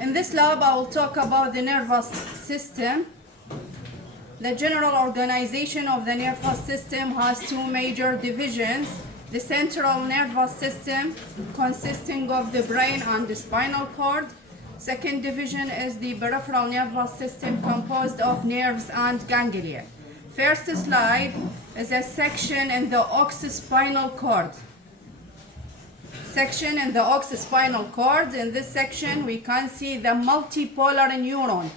In this lab, I will talk about the nervous system. The general organization of the nervous system has two major divisions. The central nervous system, consisting of the brain and the spinal cord. Second division is the peripheral nervous system, composed of nerves and ganglia. First slide is a section in the occipital cord. Section in the occipital cord. In this section, we can see the multipolar neuron.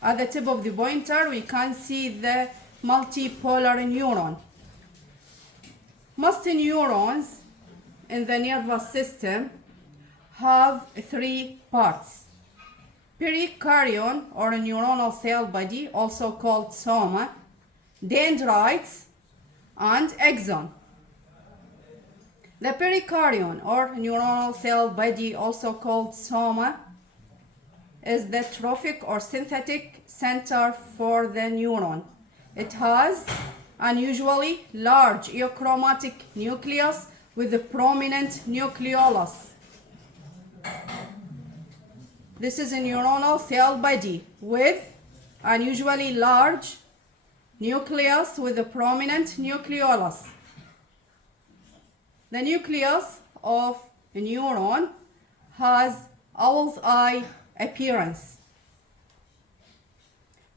At the tip of the pointer, we can see the multipolar neuron. Most neurons in the nervous system have three parts. Perikaryon, or neuronal cell body, also called soma, dendrites, and axon. The perikaryon, or neuronal cell body, also called soma, is the trophic or synthetic center for the neuron. It has unusually large euchromatic nucleus with a prominent nucleolus. This is a neuronal cell body with unusually large nucleus with a prominent nucleolus. The nucleus of a neuron has owl's eye appearance.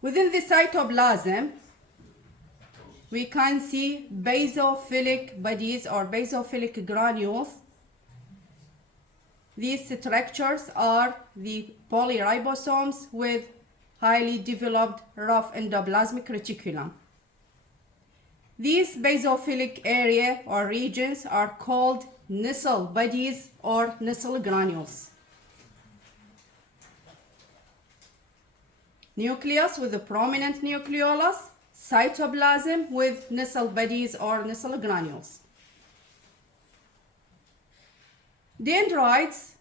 Within the cytoplasm, we can see basophilic bodies or basophilic granules. These structures are the polyribosomes with highly developed rough endoplasmic reticulum. These basophilic area or regions are called Nissl bodies or Nissl granules. Nucleus with a prominent nucleolus, cytoplasm with Nissl bodies or Nissl granules. Dendrites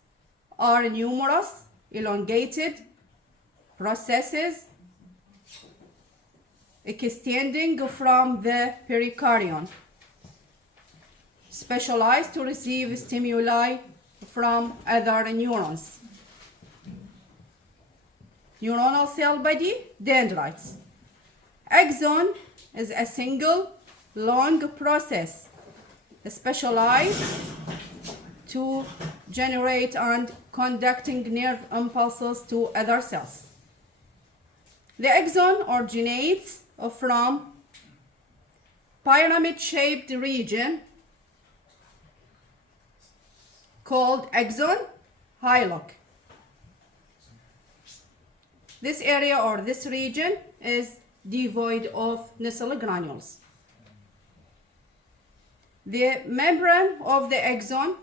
are numerous, elongated processes extending from the perikaryon, specialized to receive stimuli from other neurons. Neuronal cell body, dendrites. Axon is a single long process specialized to generate and conducting nerve impulses to other cells. The axon originates from pyramid-shaped region called axon hillock. This area or this region is devoid of Nissl granules. The membrane of the axon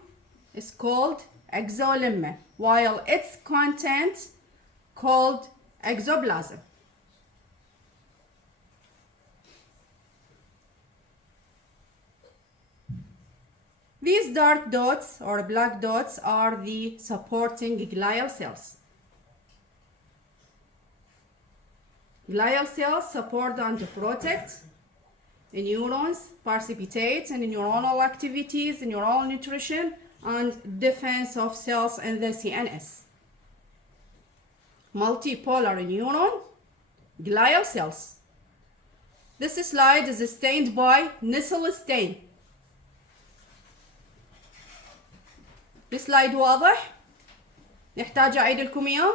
is called axolemma, while its content called exoplasm. These dark dots or black dots are the supporting glial cells. Glial cells support and protect neurons, participate in neuronal activities, neural nutrition, and defense of cells in the CNS. Multipolar neuron, glial cells. This slide is stained by Nissl stain. السلايد واضح؟ نحتاج أعيد لكم إياه؟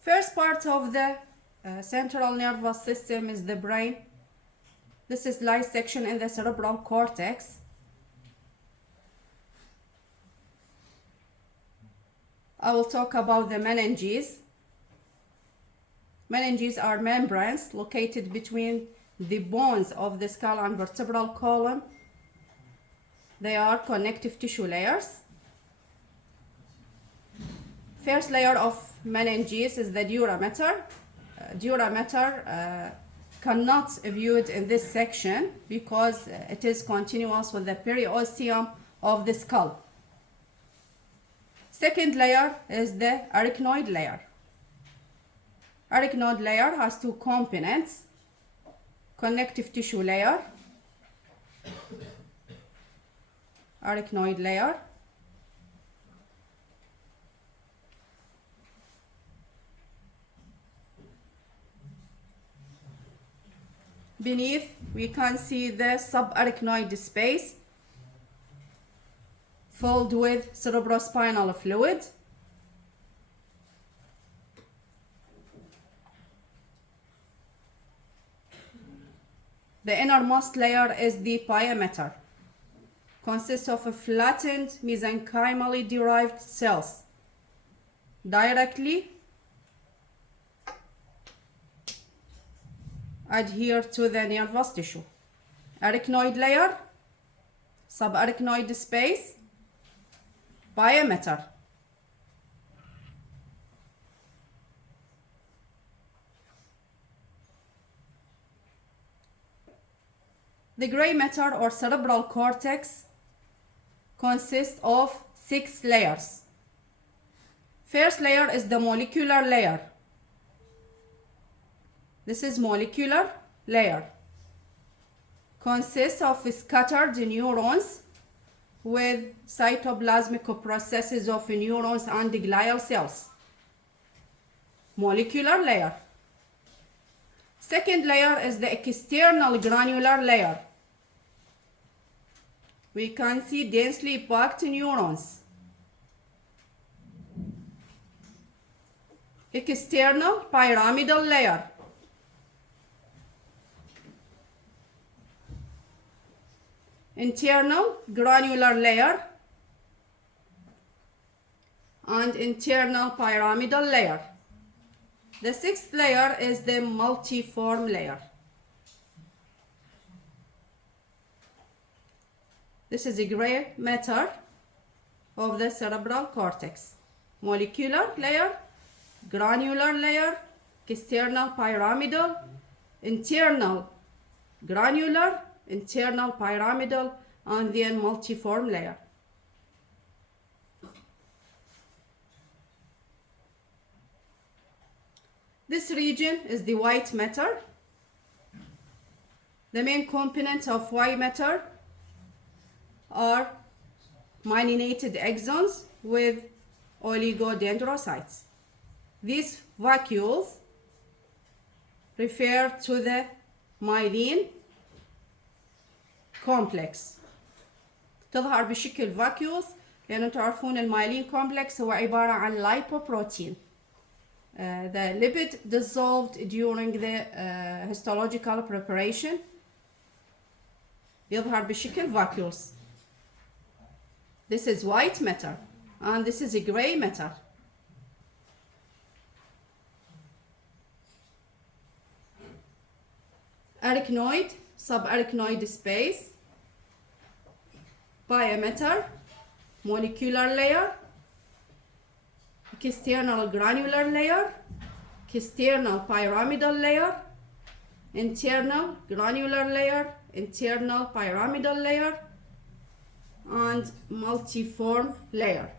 First part of the central nervous system is the brain. This is light section in the cerebral cortex. I will talk about the meninges. Meninges are membranes located between the bones of the skull and vertebral column. They are connective tissue layers. First layer of meninges is the dura mater. Dura mater cannot be viewed in this section because it is continuous with the periosteum of the skull. Second layer is the arachnoid layer. Arachnoid layer has two components: connective tissue layer, arachnoid layer, beneath we can see the subarachnoid space filled with cerebrospinal fluid. The innermost layer is the pia mater. Consists of a flattened mesenchymally derived cells directly adhere to the nervous tissue. Arachnoid layer, subarachnoid space, pia mater. The gray matter or cerebral cortex consists of 6 layers. First layer is the molecular layer. This is molecular layer. Consists of scattered neurons with cytoplasmic processes of neurons and glial cells. Molecular layer. Second layer is the external granular layer. We can see densely packed neurons. External pyramidal layer. Internal granular layer and internal pyramidal layer. The sixth layer is the multiform layer. This is a gray matter of the cerebral cortex. Molecular layer, granular layer, external pyramidal, internal granular, internal pyramidal, and then multiform layer. This region is the white matter. The main components of white matter are myelinated axons with oligodendrocytes. These vacuoles refer to the myelin complex. تظهر بشكل vacuoles لأنه تعرفون المايلين complex هو عبارة عن lipoprotein. The lipid dissolved during the histological preparation يظهر بشكل vacuoles. This is white matter and this is a gray matter. Arachnoid, subarachnoid space, pia mater, molecular layer, external granular layer, external pyramidal layer, internal granular layer, internal pyramidal layer, and multiform layer.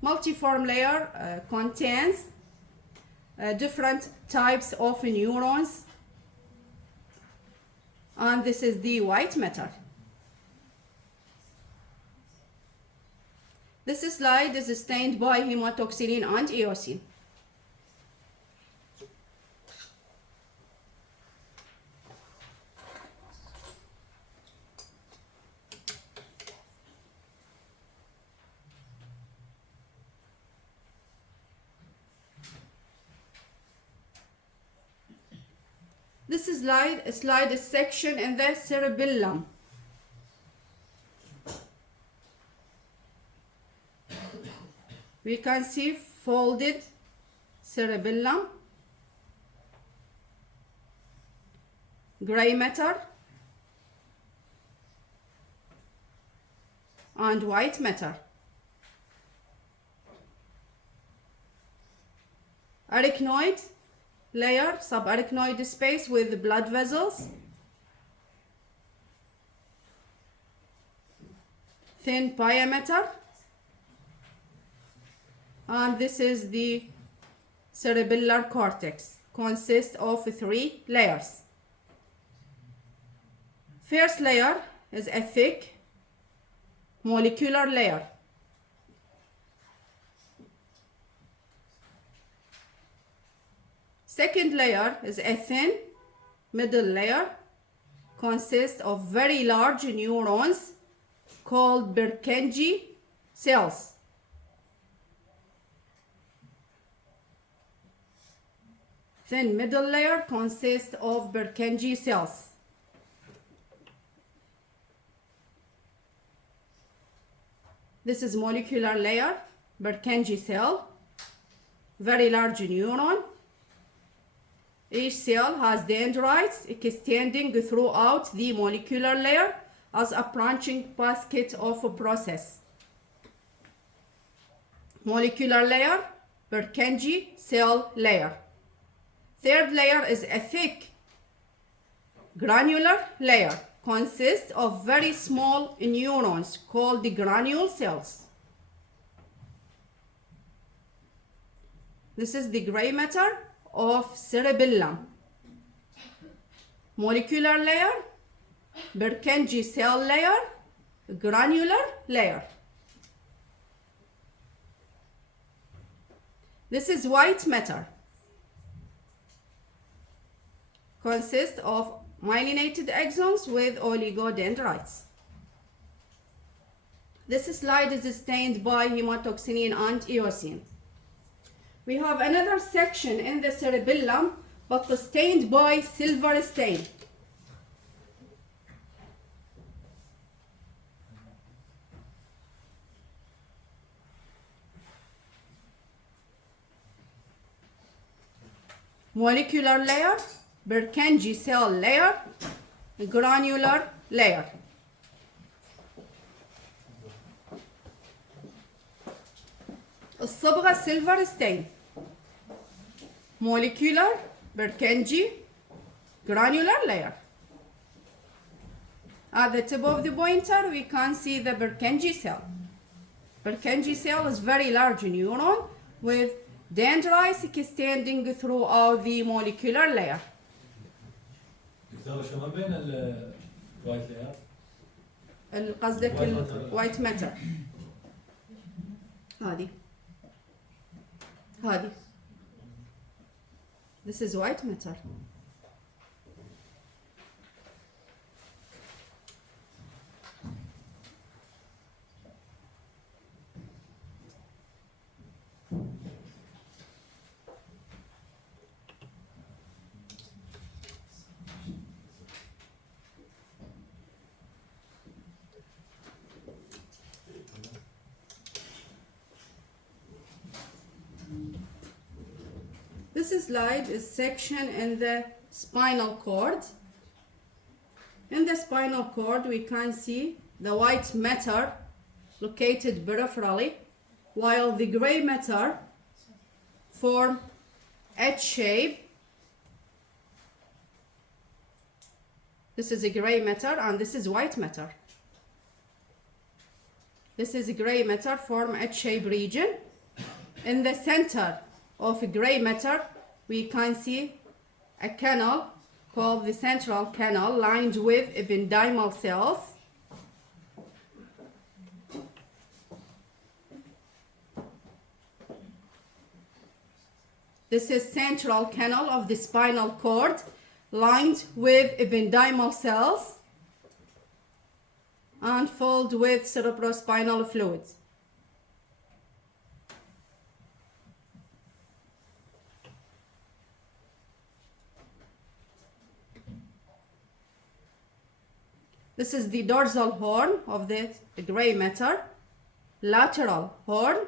Multiform layer contains different types of neurons, and this is the white matter. This slide is stained by hematoxylin and eosin. This This slide is section in the cerebellum. We can see folded cerebellum, gray matter, and white matter. Arachnoid layer, subarachnoid space with blood vessels, thin diameter, and this is the cerebellar cortex, consists of 3 layers. First layer is a thick molecular layer. Second layer is a thin middle layer, consists of very large neurons called Purkinje cells. Thin middle layer consists of Purkinje cells. This is molecular layer, Purkinje cell, very large neuron. Each cell has dendrites extending throughout the molecular layer as a branching basket of a process. Molecular layer, Purkinje cell layer. Third layer is a thick granular layer, consists of very small neurons called the granule cells. This is the gray matter of cerebellum. Molecular layer, Purkinje cell layer, granular layer. This is white matter. Consists of myelinated axons with oligodendrites. This slide is stained by hematoxylin and eosin. We have another section in the cerebellum, but stained by silver stain. Molecular layer, Purkinje cell layer, granular layer. الصبغة silver stain. Molecular, Purkinje, granular layer. At the tip of the pointer, we can see the Purkinje cell. Purkinje cell is very large neuron with dendrites extending throughout the molecular layer. دكتورة شو ما بين الوايت لاير؟ قصدك الوايت ماتر. هذه This is white matter. This slide is section in the spinal cord. In the spinal cord, we can see the white matter located peripherally, while the gray matter form H shape. This is a gray matter and this is white matter. This is a gray matter form H shape region. In the center of gray matter, we can see a canal called the central canal lined with ependymal cells. This is central canal of the spinal cord lined with ependymal cells and filled with cerebrospinal fluid. This is the dorsal horn of the gray matter, lateral horn,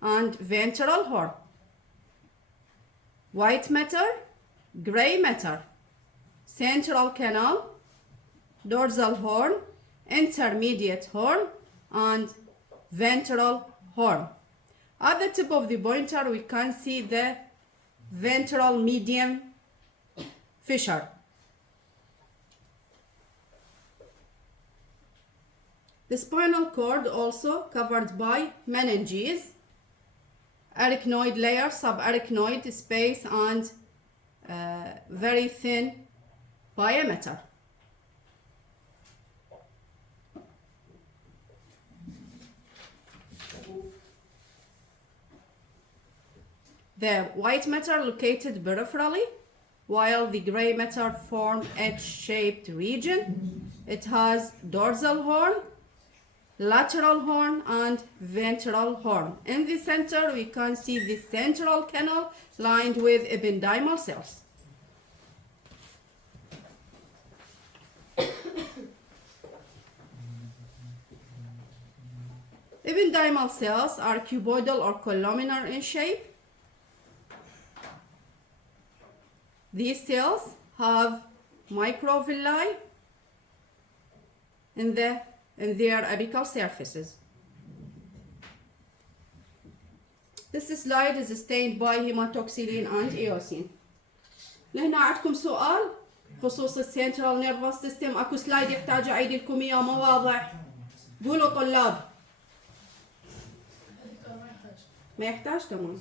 and ventral horn. White matter, gray matter, central canal, dorsal horn, intermediate horn, and ventral horn. At the tip of the pointer, we can see the ventral median fissure. The spinal cord also covered by meninges, arachnoid layer, subarachnoid space, and very thin diameter. The white matter located peripherally, while the gray matter form H-shaped region. It has dorsal horn, lateral horn, and ventral horn. In the center, we can see the central canal lined with ependymal cells. Ependymal cells are cuboidal or columnar in shape. These cells have microvilli in their apical surfaces. This slide is stained by hematoxylin and eosin. لهنا عندكم سؤال خصوص السنترال نيرفس سيستم. اكو سلايد يحتاج اعيد لكم اياه ما واضح؟ قولوا طلاب. ما يحتاج تمام.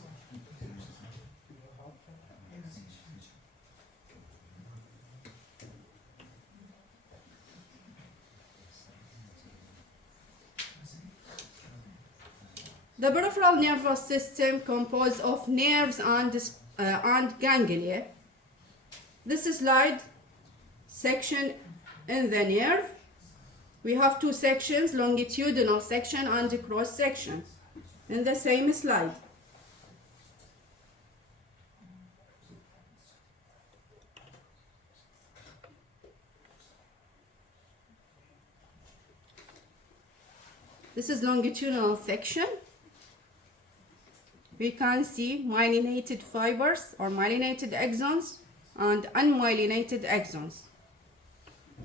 The peripheral nervous system composed of nerves and ganglia. This slide section in the nerve. We have two sections, longitudinal section and cross section, in the same slide. This is longitudinal section. We can see myelinated fibers or myelinated axons and unmyelinated axons.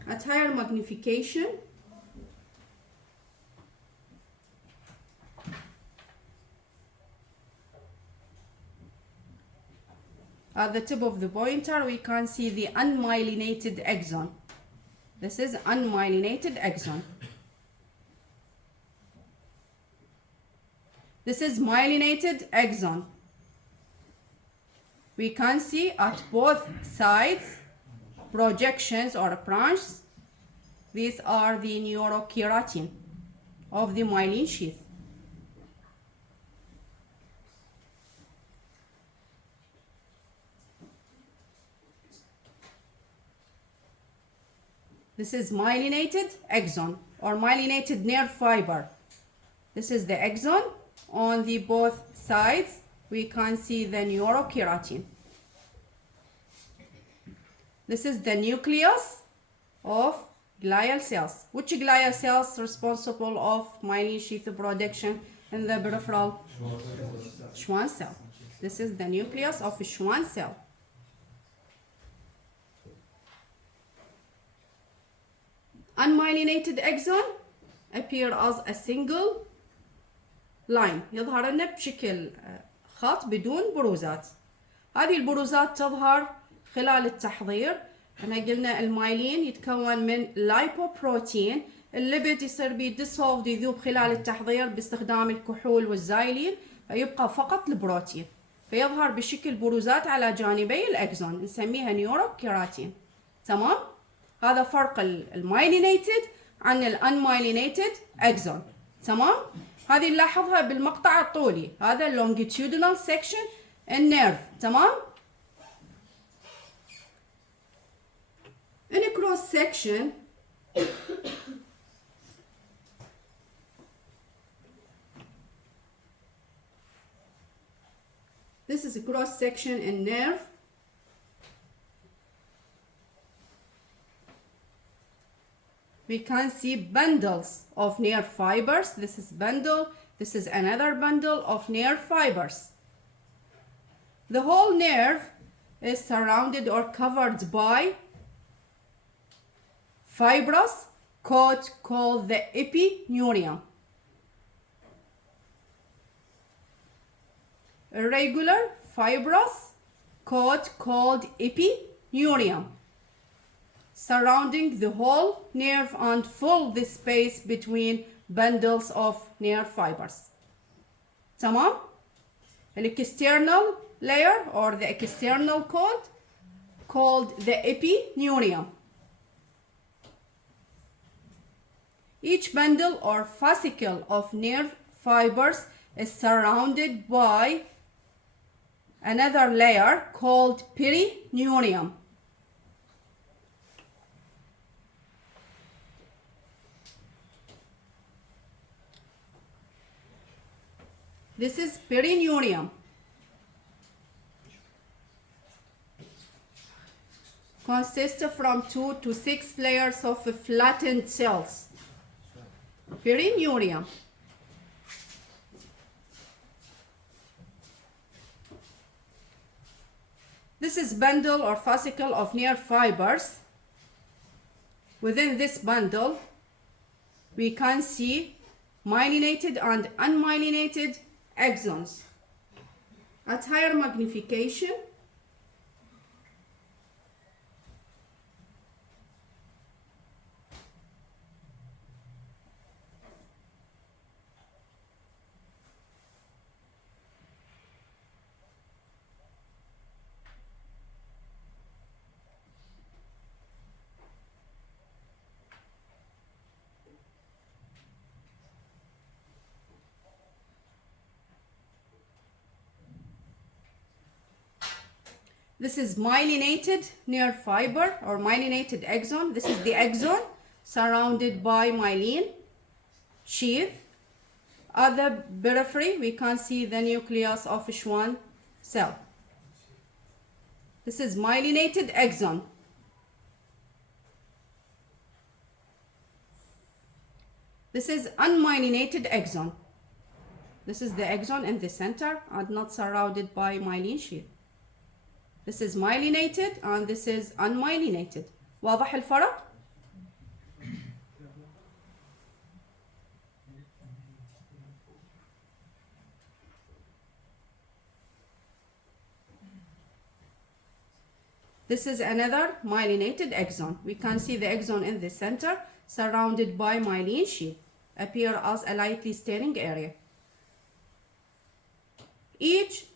At higher magnification, at the tip of the pointer, we can see the unmyelinated axon. This is unmyelinated axon. This is myelinated axon. We can see at both sides projections or branches. These are the neurokeratin of the myelin sheath. This is myelinated axon or myelinated nerve fiber. This is the axon. On the both sides, we can see the neurokeratin. This is the nucleus of glial cells. Which glial cells responsible of myelin sheath production in the peripheral? Schwann cell. This is the nucleus of a Schwann cell. Unmyelinated axon appear as a single line يظهر لنا بشكل خط بدون بروزات. هذه البروزات تظهر خلال التحضير. احنا قلنا المايلين يتكون من لايبوبروتين. الليبيد يصير بيديسولف يذوب خلال التحضير باستخدام الكحول والزايلين فيبقى فقط البروتين فيظهر بشكل بروزات على جانبي الاكزون نسميها نيوروكيراتين. تمام؟ هذا فرق المايلينيتد عن الانمايلينيتد اكزون. تمام؟ هذه نلاحظها بالمقطع الطولي. هذا longitudinal section النيرف. تمام؟ in a cross section this is a cross section in nerve. we can see bundles of nerve fibers. This is bundle, this is another bundle of nerve fibers. The whole nerve is surrounded or covered by fibrous coat called the epineurium. Irregular fibrous coat called epineurium, surrounding the whole nerve and fill the space between bundles of nerve fibers. تمام؟ External layer or the external coat called the epineurium. Each bundle or fascicle of nerve fibers is surrounded by another layer called perineurium. This is perineurium. Consists from 2 to 6 layers of flattened cells. Perineurium. This is bundle or fascicle of nerve fibers. Within this bundle, we can see myelinated and unmyelinated axons. At higher magnification, this is myelinated nerve fiber or myelinated axon. This is the axon surrounded by myelin sheath. At the periphery, we can see the nucleus of Schwann cell. This is myelinated axon. This is unmyelinated axon. This is the axon in the center and not surrounded by myelin sheath. This is myelinated and this is unmyelinated. واضح الفرق؟ This is another myelinated axon. We can see the axon in the center surrounded by myelin sheath, appear as a lightly staining area. Each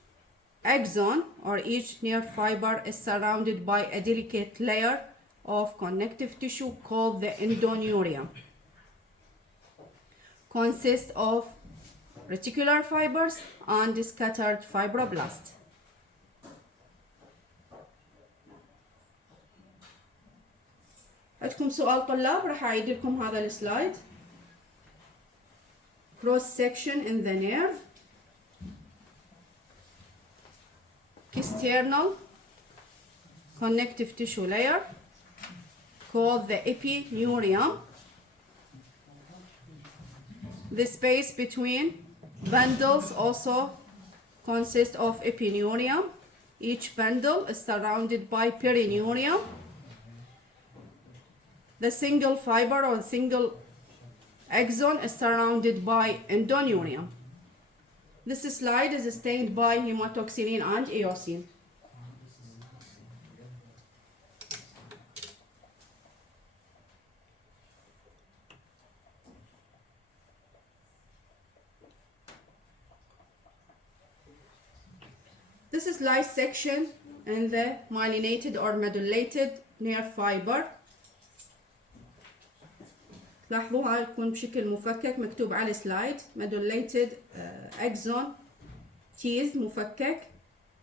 axon or each nerve fiber is surrounded by a delicate layer of connective tissue called the endoneurium. Consists of reticular fibers and scattered fibroblasts. عندكم سؤال طلاب؟ راح أعيد لكم هذا السلايد. Cross section in the nerve. External connective tissue layer called the epineurium. The space between bundles also consists of epineurium. Each bundle is surrounded by perineurium. The single fiber or single axon is surrounded by endoneurium. This slide is stained by hematoxylin and eosin. This is light section in the myelinated or medullated nerve fiber. لاحظوها تكون بشكل مفكك مكتوب على السلايد medullated axon teeth مفكك.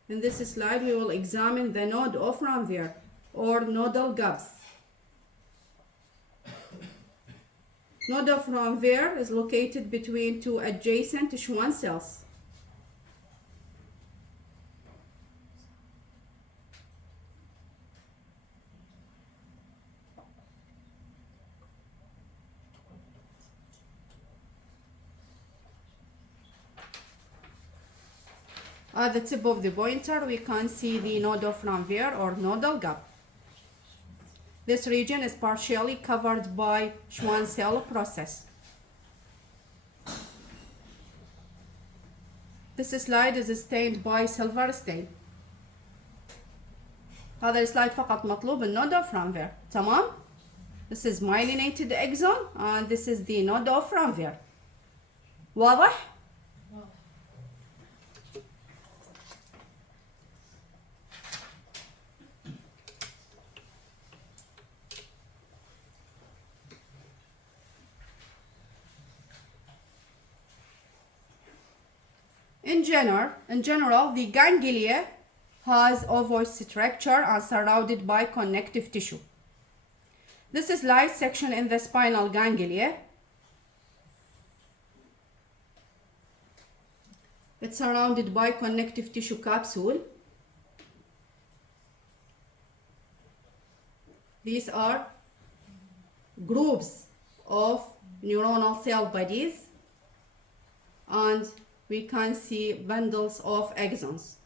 In this slide we will examine the node of Ranvier or nodal gaps. Node of Ranvier is located between two adjacent Schwann cells. At the tip of the pointer, we can see the nodopharyngeal or nodal gap. This region is partially covered by Schwann cell process. This slide is stained by silver stain. هذا السلايد فقط مطلوب النودopharyngeal. تمام؟ This is myelinated axon and this is the nodopharyngeal. واضح؟ In general, the ganglia has ovoid structure and surrounded by connective tissue. This is light section in the spinal ganglia. It's surrounded by connective tissue capsule. These are groups of neuronal cell bodies, and we can see bundles of axons.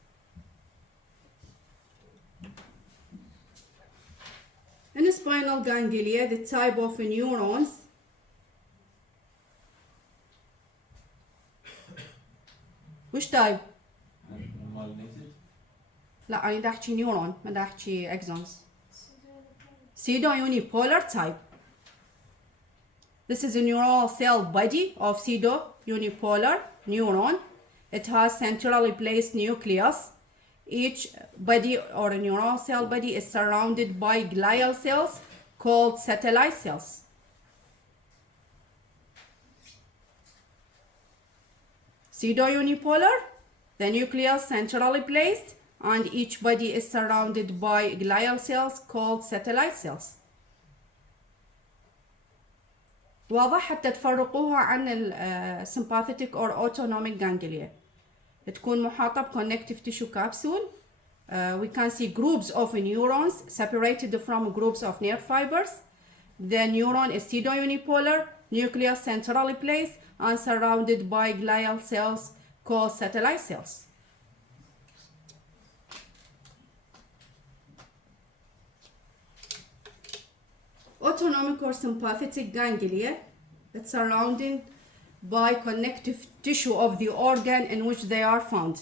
In spinal ganglia, the type of neurons which type؟ لا أنا دا أحكي نيورون ما دا أحكي axons. Pseudo unipolar type. This is a neural cell body of pseudo unipolar neuron. It has centrally placed nucleus. Each body or a neural cell body is surrounded by glial cells called satellite cells. Pseudo-unipolar, the nucleus centrally placed, and each body is surrounded by glial cells called satellite cells. واضح حتى تفرقوها عن ال sympathetic or autonomic ganglia. تكون محاطة ب connective tissue capsule. We can see groups of neurons separated from groups of nerve fibers. The neuron is pseudo-unipolar, nucleus centrally placed, and surrounded by glial cells called satellite cells. Autonomic or sympathetic ganglia, it's surrounded by connective tissue of the organ in which they are found.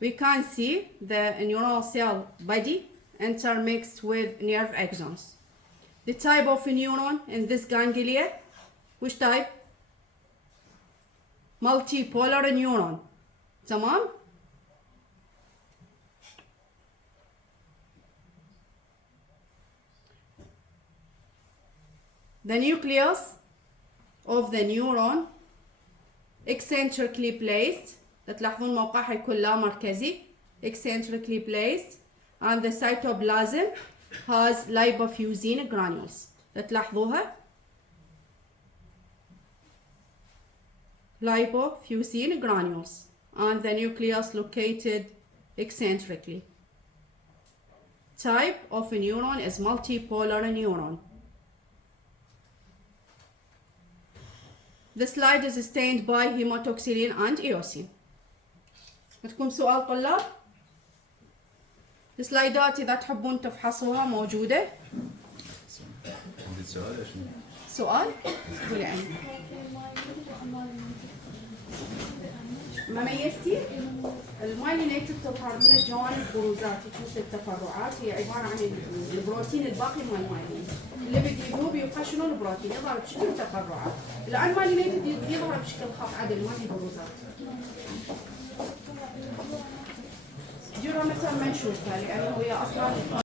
We can see the neural cell body intermixed with nerve axons. The type of neuron in this ganglia, which type؟ multipolar neuron. تمام؟ The nucleus of the neuron eccentrically placed. تلاحظون موقعها يكون لا مركزي. Eccentrically placed, and the cytoplasm has lipofuscin granules. تلاحظوها. Lipofuscin granules, and the nucleus located eccentrically. Type of a neuron is multipolar neuron. The slide is stained by hematoxylin and eosin. عندكم سؤال طلاب؟ السلايدات إذا تحبون تفحصوها موجودة. عندي سؤال يا شنو؟ سؤال؟ قولي عني. ما ميزتي؟ المايلينيتد تظهر من الجوانب بروزات مثل التفرعات، هي عبارة عن البروتين الباقي مال المايلينيتد. اللي بدي يذوب يبقى شنو البروتين؟ يظهر بشكل تفرعات. الآن مايلينيتد يظهر بشكل خط عدل ما في بروزات. جرى متى ما نشوفها لأنه هي أصلا